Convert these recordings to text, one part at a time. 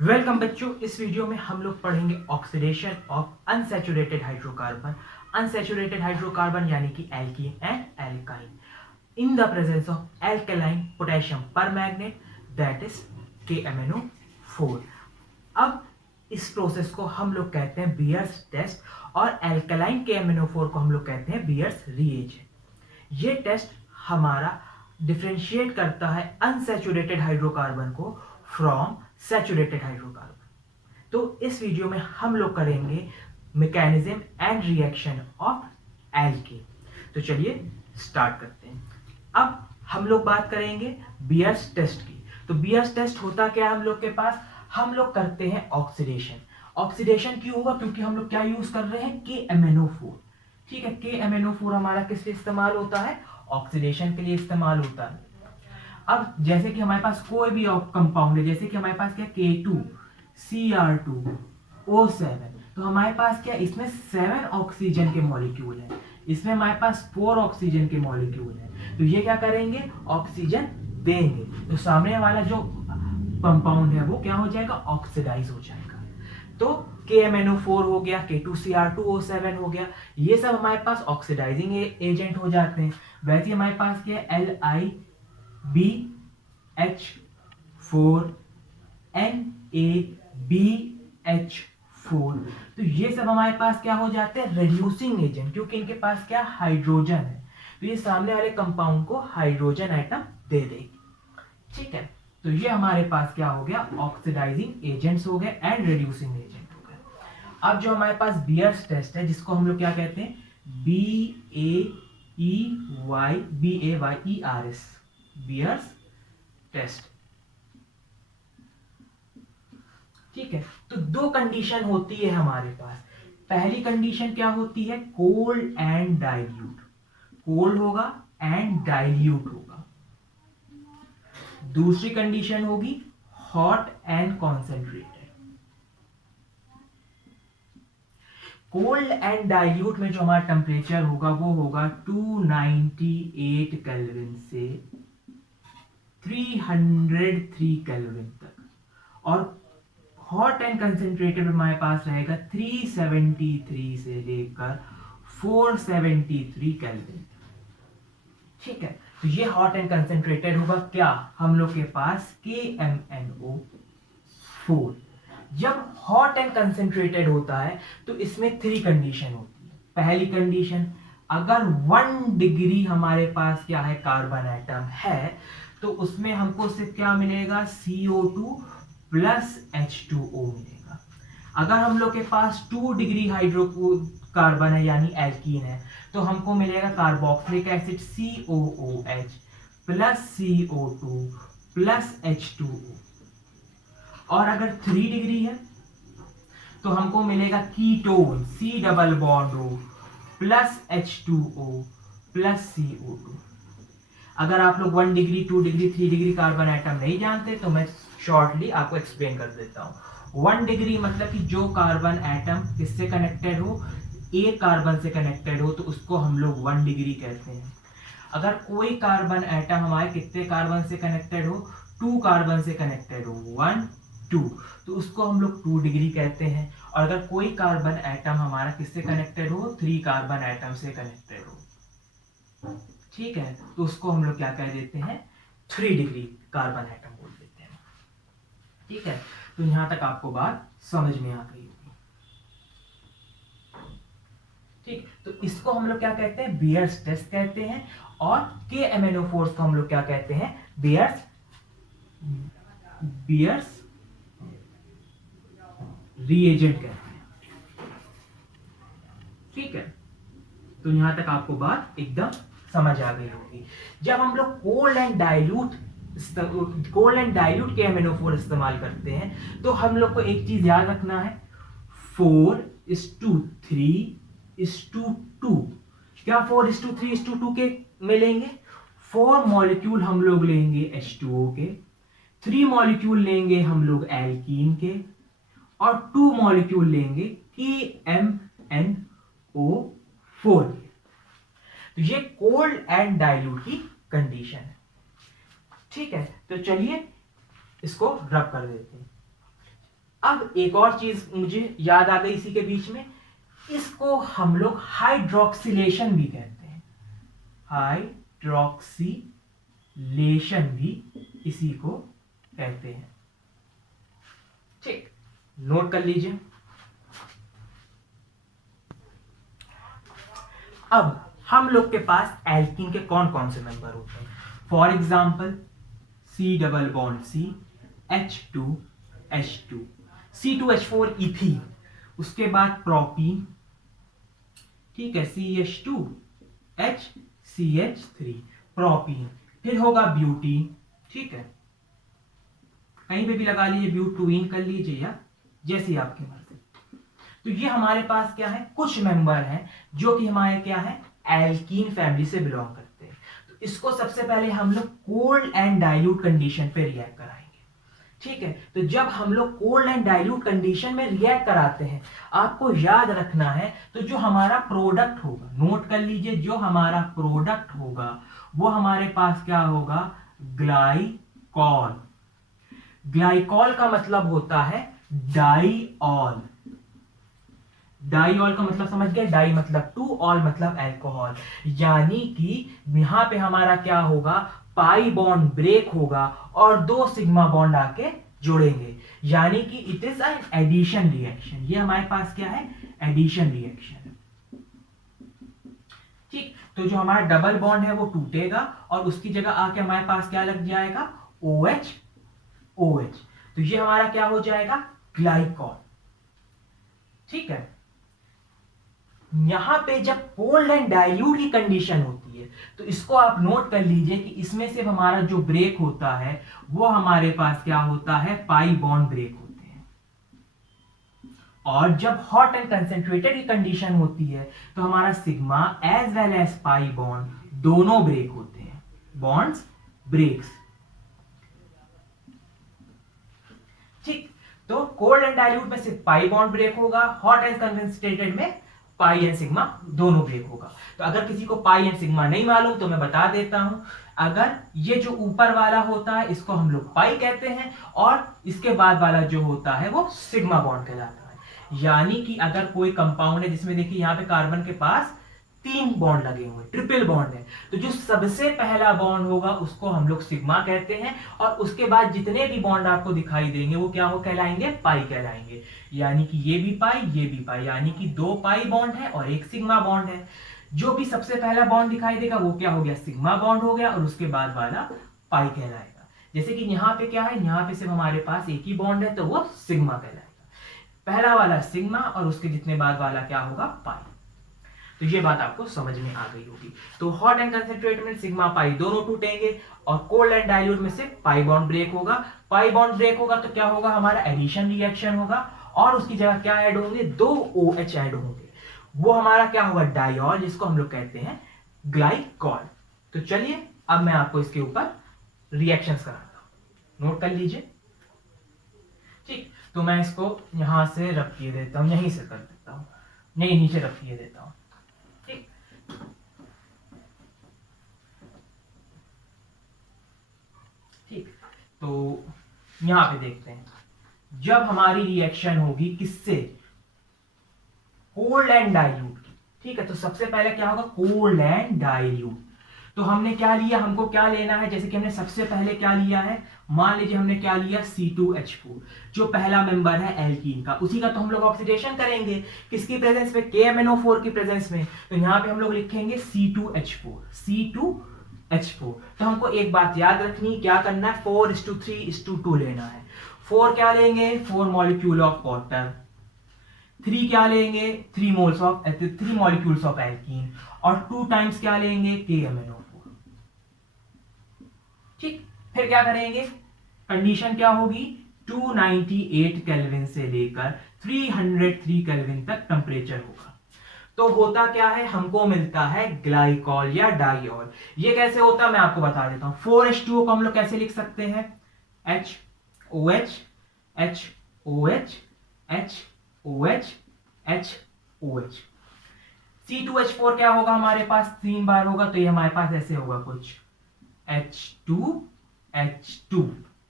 Welcome बच्चों, इस video में हम लोग पढ़ेंगे oxidation of unsaturated hydrocarbon. Unsaturated hydrocarbon यानी कि alkene and alkyne in the presence of alkaline potassium permanganate that is KMnO4। अब इस प्रोसेस को हम लोग कहते हैं बियर्स टेस्ट और एल्कलाइन KMnO4 को हम लोग कहते हैं बियर्स रिएजेंट। ये टेस्ट हमारा डिफरेंशिएट करता है अनसैचुरेटेड हाइड्रोकार्बन को फ्रॉम सैचुरेटेड हाइड्रोकार्बन। तो इस वीडियो में हम लोग करेंगे mechanism and reaction of alkene. तो चलिए स्टार्ट करते हैं। अब हम लोग बात करेंगे बियर्स टेस्ट की। तो बियर्स टेस्ट होता क्या है हम लोग के पास? हम लोग करते हैं ऑक्सीडेशन। ऑक्सीडेशन क्यों होगा? क्योंकि हम लोग क्या यूज कर रहे हैं? KMnO4। ठीक है, KMnO4 हमारा किस लिए इस्तेमाल होता है? ऑक्सीडेशन के लिए इस्तेमाल होता है। अब जैसे कि हमारे पास कोई भी कंपाउंड है, जैसे कि हमारे पास क्या K2Cr2O7, तो हमारे पास क्या इसमें 7 ऑक्सीजन के मॉलिक्यूल है, इसमें हमारे पास 4 ऑक्सीजन के मॉलिक्यूल है। तो ये क्या करेंगे? ऑक्सीजन देंगे, तो सामने वाला जो कंपाउंड है वो क्या हो जाएगा? ऑक्सीडाइज हो जाएगा। तो KMnO4 हो गया, K2Cr2O7 हो गया, ये सब हमारे पास ऑक्सीडाइजिंग एजेंट हो जाते हैं। वैसे हमारे पास क्या है? LiBH4NaBH4। तो ये सब हमारे पास क्या हो जाते हैं? रिड्यूसिंग एजेंट, क्योंकि इनके पास क्या हाइड्रोजन है, तो ये सामने वाले कंपाउंड को हाइड्रोजन आइटम दे देगी। ठीक है, तो ये हमारे पास क्या हो गया? ऑक्सीडाइजिंग एजेंट्स हो गए एंड रिड्यूसिंग एजेंट हो गए। अब जो हमारे पास बियर्स टेस्ट है, जिसको हम लोग क्या कहते हैं? BAEYERS, Baeyer's test. ठीक है, तो दो कंडीशन होती है हमारे पास। पहली कंडीशन क्या होती है? Cold and dilute. कोल्ड होगा एंड डाइल्यूट होगा। दूसरी कंडीशन होगी hot and concentrated. Cold and dilute में जो हमारा टेम्परेचर होगा वो होगा 298 केल्विन से 303 केल्विन तक, और हॉट एंड कंसेंट्रेटेड में हमारे पास रहेगा 373 से लेकर 473 केल्विन। ठीक है, तो ये हॉट एंड कंसेंट्रेटेड होगा क्या हम लोग के पास? KMnO4। जब हॉट एंड कंसेंट्रेटेड होता है तो इसमें 3 कंडीशन होती है। पहली कंडीशन, अगर 1 डिग्री हमारे पास क्या है? कार्बन एटम है, तो उसमें हमको सिर्फ क्या मिलेगा? CO2 प्लस H2O मिलेगा। अगर हम लोग के पास 2 डिग्री हाइड्रोकार्बन है यानी एल्कीन है, तो हमको मिलेगा carboxylic acid COOH plus CO2 plus H2O। और अगर 3 डिग्री है तो हमको मिलेगा ketone C double bond O plus H2O plus CO2। अगर आप लोग 1 degree 2 degree 3 degree carbon atom नहीं जानते तो मैं शॉर्टली आपको एक्सप्लेन कर देता हूँ। 1 डिग्री मतलब कि जो कार्बन एटम किससे कनेक्टेड हो? एक कार्बन से कनेक्टेड हो, तो उसको हम लोग 1 डिग्री कहते हैं। अगर कोई कार्बन एटम हमारे कितने कार्बन से कनेक्टेड हो? 2 कार्बन से कनेक्टेड हो, 1 2, तो उसको हम लोग 2 डिग्री कहते हैं। और अगर कोई कार्बन एटम हमारा किससे कनेक्टेड हो? 3 कार्बन एटम से कनेक्टेड हो, ठीक है, तो उसको हम लोग क्या कह देते हैं? 3 डिग्री कार्बन एटम बोल देते हैं। ठीक है, तो यहां तक आपको बात समझ में आ गई होगी। ठीक, तो इसको हम लोग क्या कहते हैं? बियर्स टेस्ट कहते हैं। और KMnO4 को हम लोग क्या कहते हैं? बियर्स रिएजेंट कहते हैं। ठीक है, तो यहां तक आपको बात एकदम समझ आ गई होगी। जब हम लोग कोल्ड एंड डाइल्यूट KMnO4 इस्तेमाल करते हैं, तो हम लोग को एक चीज याद रखना है, 4:3:2। क्या 4:3:2 के मिलेंगे? 4 मॉलिक्यूल हम लोग लेंगे H2O के, 3 मॉलिक्यूल लेंगे हम लोग एल्कीन के, और 2 मॉलिक्यूल लेंगे KMnO4 के। तो ये कोल्ड एंड डाइल्यूट की कंडीशन है। ठीक है, तो चलिए इसको रब कर देते हैं। अब एक और चीज मुझे याद आ गई इसी के बीच में, इसको हम लोग हाइड्रोक्सिलेशन भी कहते हैं, हाइड्रोक्सिलेशन भी इसी को कहते हैं। ठीक, नोट कर लीजिए। अब हम लोग के पास एल्कीन के कौन कौन से मेंबर होते हैं? For example C double bond C, H2H2, C2H4 ethene, उसके बाद प्रोपीन, ठीक है, CH2HCH3 प्रोपीन, फिर होगा ब्यूटीन, ठीक है, कहीं पे भी लगा लीजिए, ब्यूटूइन कर लीजिए या जैसी आपकी मर्जी। तो ये हमारे पास क्या है, कुछ मेंबर हैं जो कि हमारे क्या है, एल्कीन फैमिली से बिलोंग करते हैं। तो इसको सबसे पहले हम लोग कोल्ड एंड डाइल्यूट कंडीशन पे रिएक्ट कराएंगे। ठीक है, तो जब हम लोग कोल्ड एंड डाइल्यूट कंडीशन में रिएक्ट कराते हैं, आपको याद रखना है, तो जो हमारा प्रोडक्ट होगा, नोट कर लीजिए, जो हमारा प्रोडक्ट होगा वो हमारे पास क्या होगा, ग्लाइकॉल। ग्लाइकॉल का मतलब होता है डाइऑल। डाइऑल का मतलब समझ गए, डाई मतलब टू, ऑल मतलब अल्कोहल, यानी कि यहां पे हमारा क्या होगा, पाई बॉन्ड ब्रेक होगा और दो सिग्मा बॉन्ड आके जुड़ेंगे, यानी कि it is an addition reaction. ये हमारे पास क्या है, एडिशन रिएक्शन। ठीक, तो जो हमारा डबल बॉन्ड है वो टूटेगा और उसकी जगह आके हमारे पास क्या लग जाएगा, OH OH, तो ये हमारा क्या हो जाएगा, ग्लाइकॉल। ठीक है, यहां पे जब कोल्ड एंड डाइल्यूट की कंडीशन होती है, तो इसको आप नोट कर लीजिए कि इसमें सिर्फ हमारा जो ब्रेक होता है वो हमारे पास क्या होता है, पाई बॉन्ड ब्रेक होते हैं। और जब हॉट एंड कंसेंट्रेटेड की कंडीशन होती है तो हमारा sigma as well as pi bond दोनों ब्रेक होते हैं, बॉन्ड्स ब्रेक्स। ठीक, तो कोल्ड एंड डाइल्यूट में सिर्फ पाई बॉन्ड ब्रेक होगा, हॉट एंड कंसेंट्रेटेड में पाई एंड सिग्मा दोनों ब्रेक होगा। तो अगर किसी को पाई एंड सिग्मा नहीं मालूम तो मैं बता देता हूं, अगर ये जो ऊपर वाला होता है इसको हम लोग पाई कहते हैं और इसके बाद वाला जो होता है वो सिग्मा बॉन्ड कहलाता है। यानी कि अगर कोई कंपाउंड है जिसमें देखिए यहां पे कार्बन के पास 3 बॉन्ड लगे हुए, ट्रिपल बॉन्ड है, तो जो सबसे पहला बॉन्ड होगा उसको हम लोग सिग्मा कहते हैं और उसके बाद जितने भी बॉन्ड आपको दिखाई देंगे वो क्या हो कहलाएंगे, पाई कहलाएंगे। यानी कि ये भी पाई, ये भी पाई, यानी कि 2 पाई बॉन्ड है और एक सिग्मा बॉन्ड है। जो भी सबसे पहला बॉन्ड दिखाई देगा वो क्या हो गया, सिग्मा बॉन्ड हो गया और उसके बाद वाला पाई कहलाएगा। जैसे कि यहाँ पे क्या है, यहाँ पे सिर्फ हमारे पास एक ही बॉन्ड है तो वो सिग्मा कहलाएगा, पहला वाला सिग्मा और उसके जितने बाद वाला क्या होगा, पाई। तो ये बात आपको समझ में आ गई होगी। तो हॉट एंड कंसेंट्रेट में सिग्मा पाई दोनों टूटेंगे और कोल्ड एंड डाइल्यूट में सिर्फ पाई बॉन्ड ब्रेक होगा। पाई बॉन्ड ब्रेक होगा तो क्या होगा, हमारा एडिशन रिएक्शन होगा और उसकी जगह क्या ऐड होंगे, 2 OH ऐड होंगे, वो हमारा क्या होगा, डाइऑल, जिसको हम लोग कहते हैं ग्लाइकॉल। तो चलिए अब मैं आपको इसके ऊपर रिएक्शंस कराता हूं, नोट कर लीजिए। ठीक, तो मैं इसको यहां से रख दिए देता हूं, यहीं से कर देता हूं, नहीं नीचे रख दिए देता हूं। ठीक, तो यहां पे देखते हैं, जब हमारी रिएक्शन होगी किससे, कोल्ड एंड डाइल्यूट की। ठीक है, तो सबसे पहले क्या होगा, कोल्ड एंड डाइल्यूट। तो हमने क्या लिया, हमको क्या लेना है, जैसे कि हमने सबसे पहले क्या लिया है, मान लीजिए हमने क्या लिया, C2H4, जो पहला मेंबर है एल्कीन का, उसी का तो हम लोग ऑक्सीडेशन करेंगे, किसकी प्रेजेंस में, KMnO4 की प्रेजेंस में। तो यहां पे हम लोग लिखेंगे C2H4। तो हमको एक बात याद रखनी, क्या करना है, 4:3:2 लेना है। 4 क्या लेंगे, 4 मॉलिक्यूल ऑफ वाटर, 3 क्या लेंगे, 3 मॉलिक्यूल्स ऑफ एल्कीन और 2 टाइम्स क्या लेंगे, KMnO4। ठीक, फिर क्या करेंगे, कंडीशन क्या होगी, 298 केल्विन से लेकर 303 केल्विन तक टेम्परेचर होगा। तो होता क्या है, हमको मिलता है ग्लाइकॉल या डाइऑल। ये कैसे होता है मैं आपको बता देता हूं। 4H2O को हम लोग कैसे लिख सकते हैं, HOH HOH HOH HOH। C2H4 क्या होगा, हमारे पास 3 बार होगा, तो ये हमारे पास ऐसे होगा कुछ, H2H2।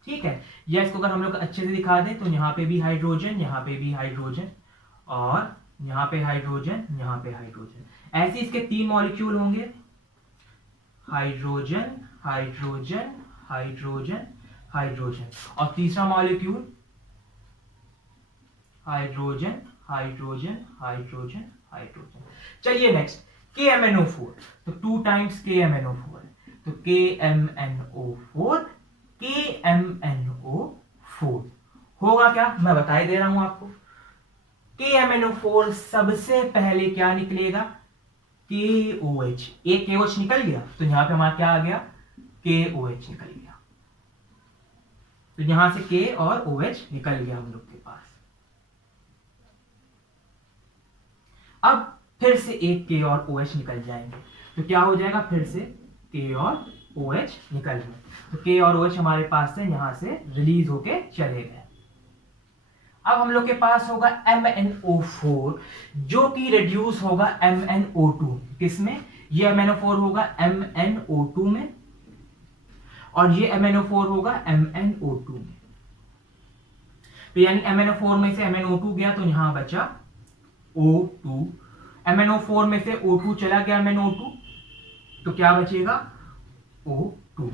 ठीक है। या इसको अगर हम लोग अच्छे से दिखा दें तो यहाँ पे भी हाइड्रोजन, यहाँ पे भी हाइड्रोजन, और यहाँ पे हाइड्रोजन, यहाँ पे हाइड्रोजन। ऐसे इसके 3 मॉलिक्यूल होंगे, हाइड्रोजन हाइड्रोजन हाइड्रोजन हाइड्रोजन, और तीसरा molecule hydrogen hydrogen hydrogen hydrogen. चलिए नेक्स्ट KMnO4, तो 2 टाइम्स KMnO4, तो KMnO4 KMnO4 होगा क्या, मैं बता ही दे रहा हूं आपको। KMnO4 सबसे पहले क्या निकलेगा, KOH। एक KOH निकल गया तो यहां पे हमारा क्या आ गया, KOH निकल गया। तो यहां से K और OH निकल गया हम लोग के पास। अब फिर से एक K और OH निकल जाएंगे, तो क्या हो जाएगा, फिर से K और OH निकल गए, तो K और OH हमारे पास से यहां से रिलीज होके चले गए। अब हम लोग के पास होगा MnO4 जो कि रिड्यूस होगा MnO2। किसमें, ये MnO4 होगा MnO2 में, और ये MnO4 होगा MnO2 में। तो यानी MnO4 में से MnO2 गया तो यहां बचा O2, MnO4 में से O2 चला गया MnO2, तो क्या बचेगा, O2।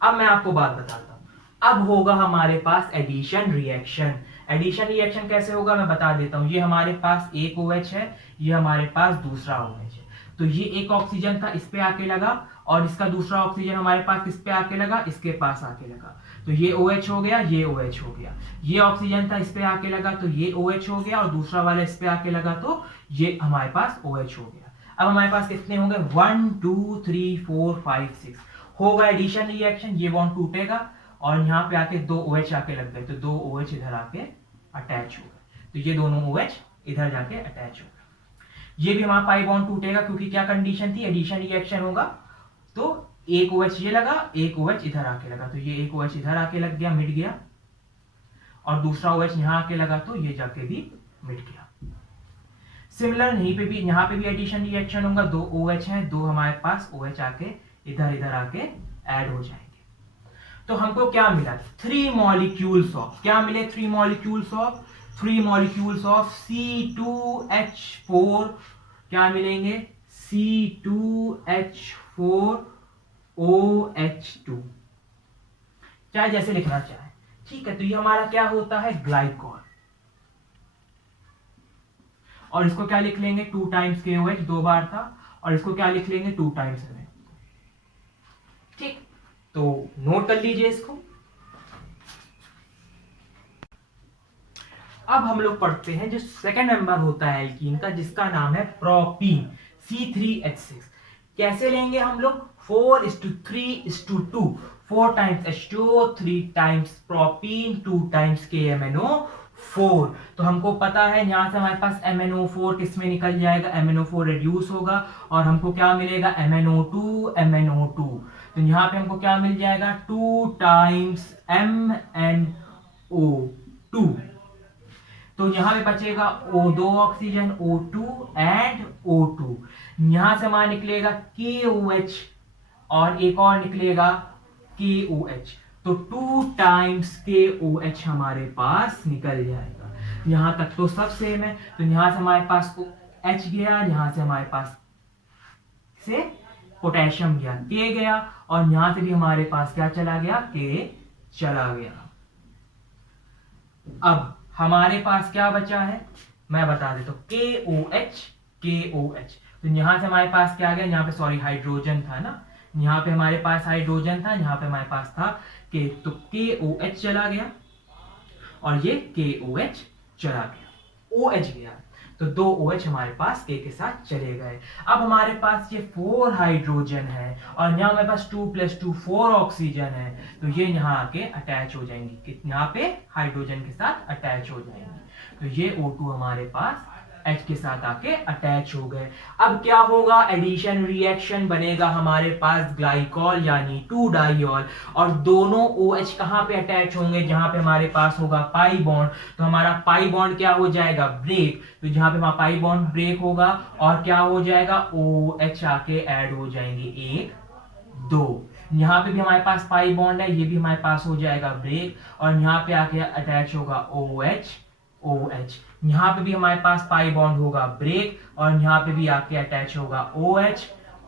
अब मैं आपको बात बताता हूं, अब होगा हमारे पास एडिशन रिएक्शन। एडिशन रिएक्शन कैसे होगा मैं बता देता हूं। ये हमारे पास एक OH है, ये हमारे पास दूसरा OH है, तो ये एक ऑक्सीजन था, इस पे आके लगा, और इसका दूसरा ऑक्सीजन हमारे पास किस पे आके लगा, इसके पास आके लगा, तो ये OH हो गया, ये OH हो गया। ये ऑक्सीजन था, इस पे आके लगा तो ये OH हो गया, और दूसरा वाला इस पे आके लगा तो ये हमारे पास OH हो गया। अब हमारे पास कितने होंगे, 1 2 3 4 5 6 होगा एडिशन रिएक्शन। ये बॉन्ड टूटेगा और यहाँ पे आके 2 OH आके लग गए, तो 2 OH इधर आके अटैच हो गए, तो ये दोनों OH इधर जाके अटैच हो गए। ये भी हमारा पाई बॉन्ड टूटेगा, क्योंकि क्या कंडीशन थी, एडिशन रिएक्शन होगा, तो एक OH ये लगा, एक OH इधर आके लगा, तो ये एक OH इधर आके लग गया, मिट गया, और दूसरा OH यहाँ आके लगा तो ये जाके भी मिट गया। सिमिलर यहीं पे भी, यहाँ पे भी एडिशन रिएक्शन होगा, 2 OH हैं, 2 हमारे पास OH आके इधर इधर आके ऐड हो जाएंगे। तो हमको क्या मिला, 3 मॉलिक्यूल्स ऑफ, क्या मिले, 3 molecules of, 3 molecules of C2H4, क्या मिलेंगे, C2H4OH2, चाहे जैसे लिखना चाहे, ठीक है। तो ये हमारा क्या होता है, ग्लाइकॉल, और इसको क्या लिख लेंगे, 2 टाइम्स KOH, 2 बार था, और इसको क्या लिख लेंगे, 2 टाइम्स में, ठीक। तो नोट कर लीजिए इसको। अब हम लोग पढ़ते हैं जो सेकंड मेंबर होता है एल्कीन का, जिसका नाम है प्रोपीन, C3H6। कैसे लेंगे हम लोग, 4:3:2, 4 times H2O, 3 times propene, 2 times KMnO4। तो हमको पता है यहां से हमारे पास MnO4 किस में निकल जाएगा, MnO4 रिड्यूस होगा, और हमको क्या मिलेगा, MnO2। तो यहाँ पे हमको क्या मिल जाएगा, 2 टाइम्स MnO2। तो यहाँ पे बचेगा O2 oxygen, O2 and O2। यहां से हमारा निकलेगा KOH, और एक और निकलेगा KOH, तो 2 टाइम्स KOH हमारे पास निकल जाएगा। यहां तक तो सब सेम है, तो यहां से हमारे पास H गया, यहां से हमारे पास से पोटेशियम गया, K गया, और यहां से भी हमारे पास क्या चला गया, K चला गया। अब हमारे पास क्या बचा है, मैं बता देता हूं, KOH। तो यहां से हमारे पास क्या गया, यहाँ पे सॉरी हाइड्रोजन था ना, यहाँ पे हमारे पास हाइड्रोजन था, यहाँ पे हमारे पास था K, तो KOH चला गया, और ये KOH चला गया, OH गया, तो 2 OH हमारे पास K के साथ चले गए। अब हमारे पास ये 4 हाइड्रोजन है, और यहाँ हमारे पास 2 + 2 4 ऑक्सीजन है, तो ये यहाँ आके अटैच हो जाएंगी, यहाँ पे हाइड्रोजन के साथ अटैच हो जाएंगी, तो ये O2 हमारे पास H के साथ आके अटैच हो गए। अब क्या होगा, एडिशन रिएक्शन बनेगा हमारे पास ग्लाइकॉल यानी 2 डाइऑल, और दोनों OH कहां पे अटैच होंगे, जहां पे हमारे पास होगा पाई बॉन्ड, तो हमारा पाई बॉन्ड क्या हो जाएगा, ब्रेक, तो जहां पे हमारा पाई बॉन्ड ब्रेक होगा और क्या हो जाएगा, OH आके ऐड हो जाएंगे 1 2, यहाँ पे भी हमारे पास पाई बॉन्ड है, ये भी हमारे पास हो जाएगा ब्रेक, और यहाँ पे आके अटैच होगा OH OH। यहाँ पे भी हमारे पास पाई बॉन्ड होगा ब्रेक, और यहाँ पे भी आके अटैच होगा OH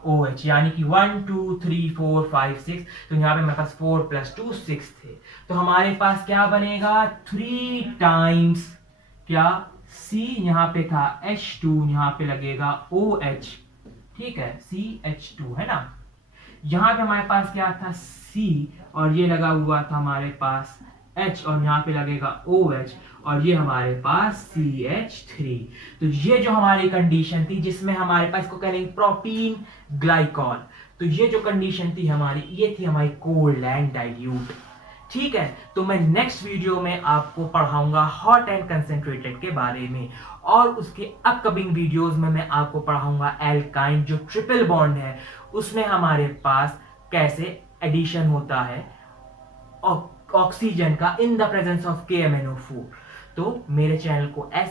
OH, यानी कि 1 2 3 4 5 6। तो यहाँ पे हमारे पास 4 + 2 6 थे। तो हमारे पास क्या बनेगा, 3 टाइम्स क्या, C यहाँ पे था H2, यहाँ पे लगेगा OH, ठीक है, CH2 है ना। यहाँ पे हमारे पास क्या था, C, और ये लगा हुआ था हमारे पास H, और यहाँ पे लगेगा OH, और ये हमारे पास CH3। तो ये जो हमारी कंडीशन थी जिसमें हमारे पास को कहेंगे प्रोपीन ग्लाइकॉल, तो ये जो कंडीशन थी हमारी, ये थी हमारी कोल्ड एंड डाइल्यूट। ठीक है, तो मैं नेक्स्ट वीडियो में आपको पढ़ाऊंगा हॉट एंड कंसेंट्रेटेड के बारे में, और उसके अपकमिंग वीडियोस में मैं आपको पढ़ाऊंगा एल्काइन जो ट्रिपल बॉन्ड है उसमें हमारे पास कैसे एडिशन होता है ऑक्सीजन का in the presence of KMnO4। तो मेरे चैनल को ऐसे